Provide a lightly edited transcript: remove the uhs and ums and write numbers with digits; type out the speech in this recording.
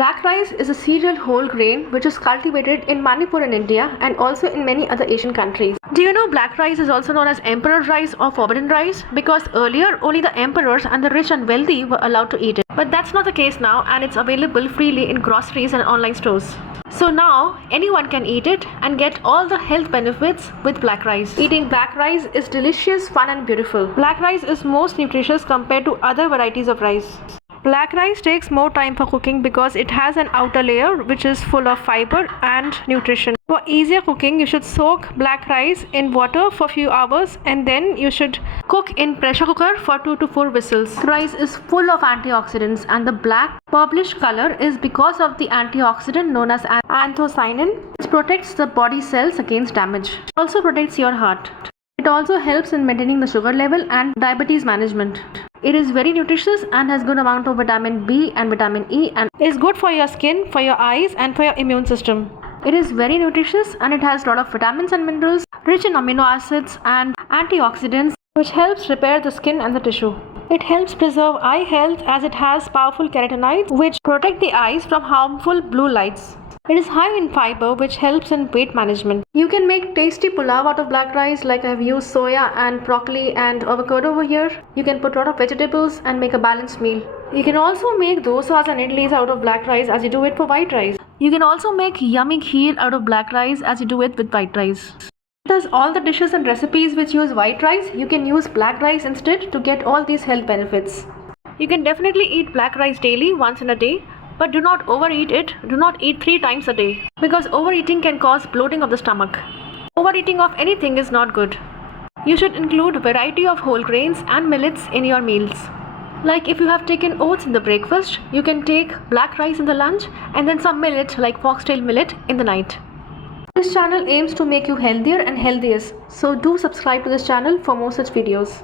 Black rice is a cereal whole grain which is cultivated in Manipur in India and also in many other Asian countries. Do you know black rice is also known as emperor rice or forbidden rice? Because earlier only the emperors and the rich and wealthy were allowed to eat it. But that's not the case now, and it's available freely in groceries and online stores. So now anyone can eat it and get all the health benefits with black rice. Eating black rice is delicious, fun and beautiful. Black rice is most nutritious compared to other varieties of rice. Black rice takes more time for cooking because it has an outer layer which is full of fiber and nutrition. For easier cooking, you should soak black rice in water for a few hours and then you should cook in pressure cooker for 2 to 4 whistles. Rice is full of antioxidants and the black purplish color is because of the antioxidant known as anthocyanin, which protects the body cells against damage. It also protects your heart. It also helps in maintaining the sugar level and diabetes management. It is very nutritious and has good amount of vitamin B and vitamin E and is good for your skin, for your eyes and for your immune system. It is very nutritious and it has a lot of vitamins and minerals, rich in amino acids and antioxidants which helps repair the skin and the tissue. It helps preserve eye health as it has powerful carotenoids which protect the eyes from harmful blue lights. It is high in fiber which helps in weight management. You can make tasty pulao out of black rice, like I have used soya and broccoli and avocado over here. You can put a lot of vegetables and make a balanced meal. You can also make dosas and idlis out of black rice as you do it for white rice. You can also make yummy kheer out of black rice as you do it with white rice. Thus all the dishes and recipes which use white rice, you can use black rice instead to get all these health benefits. You can definitely eat black rice daily, once in a day. But do not overeat it. Do not eat 3 times a day because overeating can cause bloating of the stomach. Overeating of anything is not good. You should include a variety of whole grains and millets in your meals. Like if you have taken oats in the breakfast, you can take black rice in the lunch and then some millet like foxtail millet in the night. This channel aims to make you healthier and healthiest. So do subscribe to this channel for more such videos.